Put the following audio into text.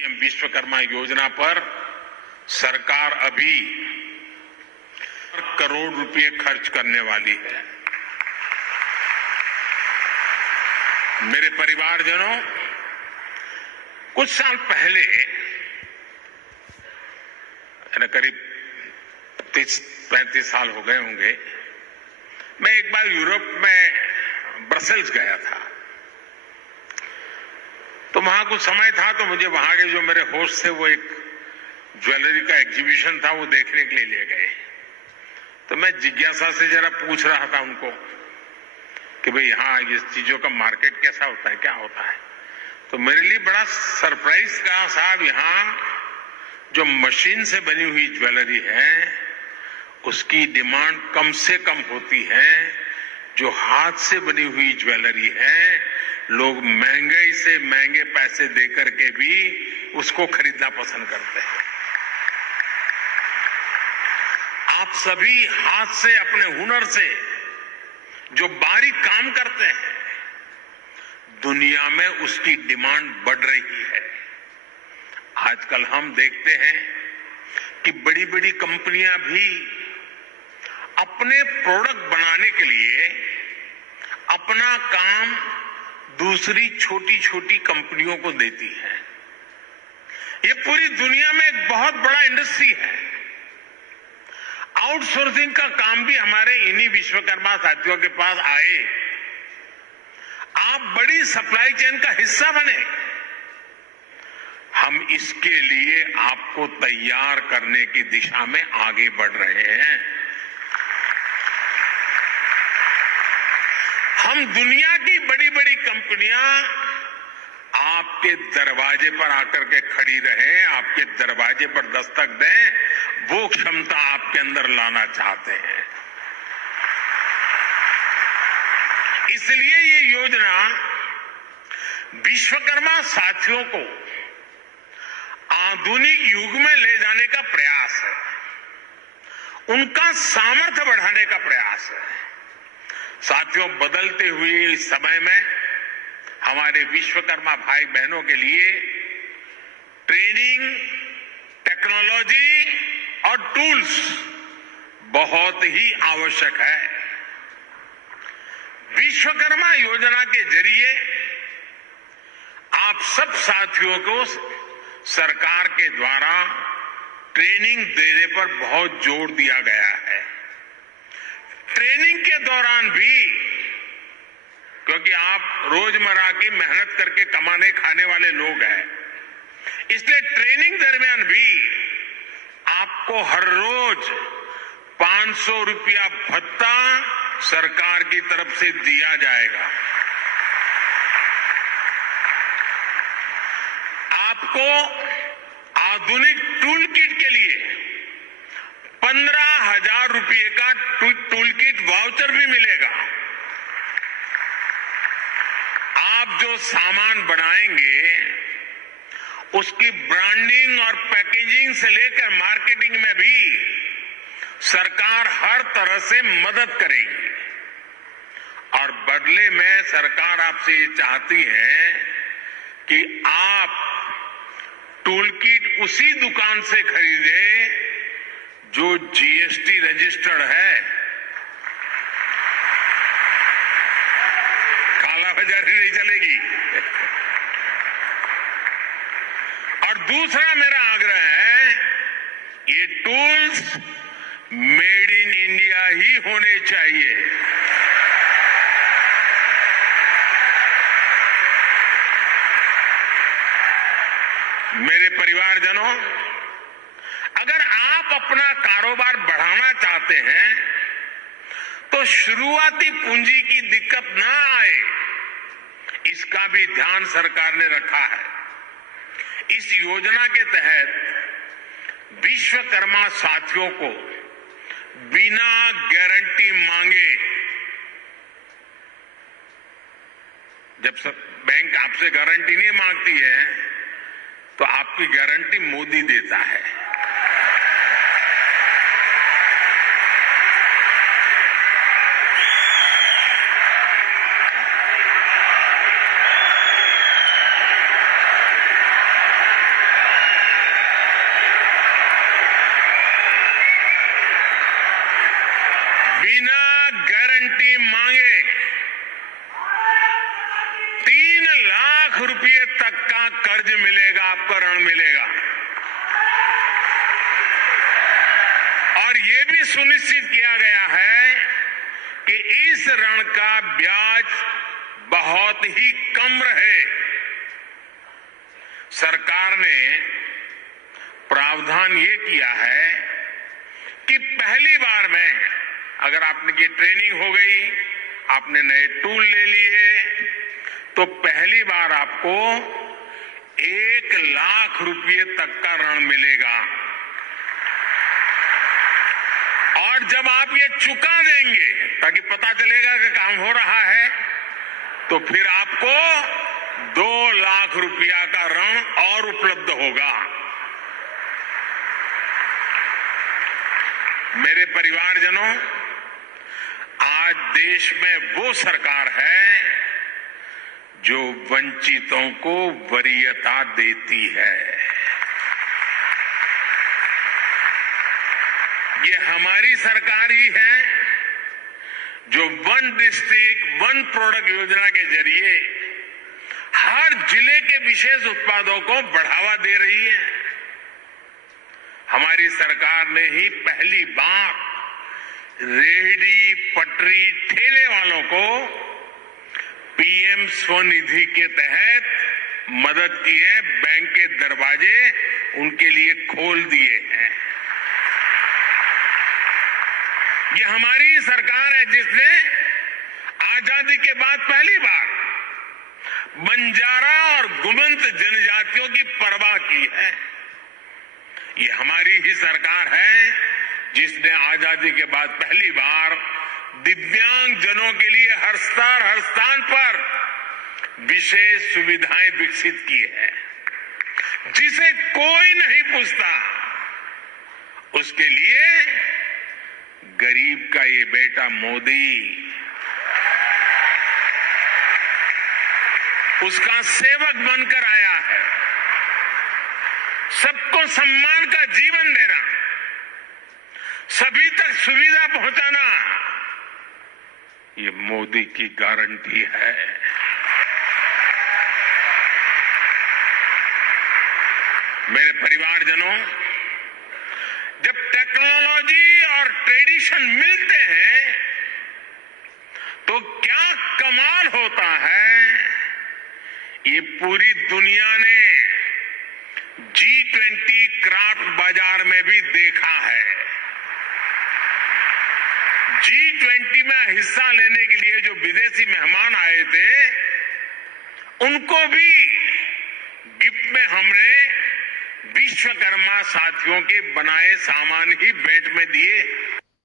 PM Vishwakarma योजना पर सरकार अभी करोड़ रुपए खर्च करने वाली है। मेरे परिवारजनों, कुछ साल पहले करीब 30-35 साल हो गए होंगे, मैं एक बार यूरोप में ब्रसेल्स गया था। तो वहां कुछ समय था, तो मुझे वहां के जो मेरे होस्ट थे वो एक ज्वेलरी का एग्जीबिशन था, वो देखने के लिए ले गए। तो मैं जिज्ञासा से जरा पूछ रहा था उनको कि भाई यहाँ ये चीजों का मार्केट कैसा होता है, क्या होता है। तो मेरे लिए बड़ा सरप्राइज था साहब, यहाँ जो मशीन से बनी हुई ज्वेलरी है उसकी डिमांड कम से कम होती है। जो हाथ से बनी हुई ज्वेलरी है लोग महंगे से महंगे पैसे देकर के भी उसको खरीदना पसंद करते हैं। आप सभी हाथ से, अपने हुनर से जो बारीक काम करते हैं, दुनिया में उसकी डिमांड बढ़ रही है। आजकल हम देखते हैं कि बड़ी बड़ी कंपनियां भी अपने प्रोडक्ट बनाने के लिए अपना काम दूसरी छोटी छोटी कंपनियों को देती है। ये पूरी दुनिया में एक बहुत बड़ा इंडस्ट्री है। आउटसोर्सिंग का काम भी हमारे इन्हीं विश्वकर्मा साथियों के पास आए। आप बड़ी सप्लाई चेन का हिस्सा बने। हम इसके लिए आपको तैयार करने की दिशा में आगे बढ़ रहे हैं। हम दुनिया की बड़ी बड़ी कंपनियां आपके दरवाजे पर आकर के खड़ी रहें, आपके दरवाजे पर दस्तक दें, वो क्षमता आपके अंदर लाना चाहते हैं। इसलिए ये योजना विश्वकर्मा साथियों को आधुनिक युग में ले जाने का प्रयास है, उनका सामर्थ्य बढ़ाने का प्रयास है। साथियों, बदलते हुए इस समय में हमारे विश्वकर्मा भाई बहनों के लिए ट्रेनिंग, टेक्नोलॉजी और टूल्स बहुत ही आवश्यक है। विश्वकर्मा योजना के जरिए आप सब साथियों को सरकार के द्वारा ट्रेनिंग देने पर बहुत जोर दिया गया है। ट्रेनिंग के दौरान भी, क्योंकि आप रोजमर्रा की मेहनत करके कमाने खाने वाले लोग हैं, इसलिए ट्रेनिंग दरमियान भी आपको हर रोज 500 रुपया भत्ता सरकार की तरफ से दिया जाएगा। आपको आधुनिक टूल किट के लिए 15,000 रुपये का टूल किट वाउचर भी मिलेगा। आप जो सामान बनाएंगे उसकी ब्रांडिंग और पैकेजिंग से लेकर मार्केटिंग में भी सरकार हर तरह से मदद करेगी। और बदले में सरकार आपसे ये चाहती है कि आप टूल किट उसी दुकान से खरीदें जो जीएसटी रजिस्टर्ड है। कालाबाजारी नहीं चलेगी। और दूसरा मेरा आग्रह है, ये टूल्स मेड इन इंडिया ही होने चाहिए। मेरे परिवारजनों, अगर आप अपना कारोबार बढ़ाना चाहते हैं तो शुरुआती पूंजी की दिक्कत ना आए, इसका भी ध्यान सरकार ने रखा है। इस योजना के तहत विश्वकर्मा साथियों को बिना गारंटी मांगे, जब बैंक आपसे गारंटी नहीं मांगती है तो आपकी गारंटी मोदी देता है। का आपको ऋण मिलेगा। और ये भी सुनिश्चित किया गया है कि इस ऋण का ब्याज बहुत ही कम रहे। सरकार ने प्रावधान ये किया है कि पहली बार में अगर आपकी ट्रेनिंग हो गई, आपने नए टूल ले लिए, तो पहली बार आपको 1 लाख रुपए तक का ऋण मिलेगा। और जब आप ये चुका देंगे ताकि पता चलेगा कि काम हो रहा है, तो फिर आपको 2 लाख रुपया का ऋण और उपलब्ध होगा। मेरे परिवारजनों, आज देश में वो सरकार है जो वंचितों को वरीयता देती है। ये हमारी सरकार ही है जो वन डिस्ट्रिक्ट वन प्रोडक्ट योजना के जरिए हर जिले के विशेष उत्पादों को बढ़ावा दे रही है। हमारी सरकार ने ही पहली बार रेहड़ी, पटरी, ठेले वालों को पीएम स्वनिधि के तहत मदद की है। बैंक के दरवाजे उनके लिए खोल दिए हैं। ये हमारी सरकार है जिसने आजादी के बाद पहली बार बंजारा और गुमंत जनजातियों की परवाह की है। ये हमारी ही सरकार है जिसने आजादी के बाद पहली बार दिव्यांग जनों के लिए हर स्थान पर विशेष सुविधाएं विकसित की है। जिसे कोई नहीं पूछता, उसके लिए गरीब का ये बेटा मोदी उसका सेवक बनकर आया है। सबको सम्मान का जीवन देना, सभी तक सुविधा पहुंचाना, ये मोदी की गारंटी है। मेरे परिवारजनों, जब टेक्नोलॉजी और ट्रेडिशन मिलते हैं तो क्या कमाल होता है, ये पूरी दुनिया ने G20 क्राफ्ट बाजार में भी देखा है। G20 में हिस्सा लेने के लिए जो विदेशी मेहमान आए थे, उनको भी गिफ्ट में हमने विश्वकर्मा साथियों के बनाए सामान ही भेंट में दिए।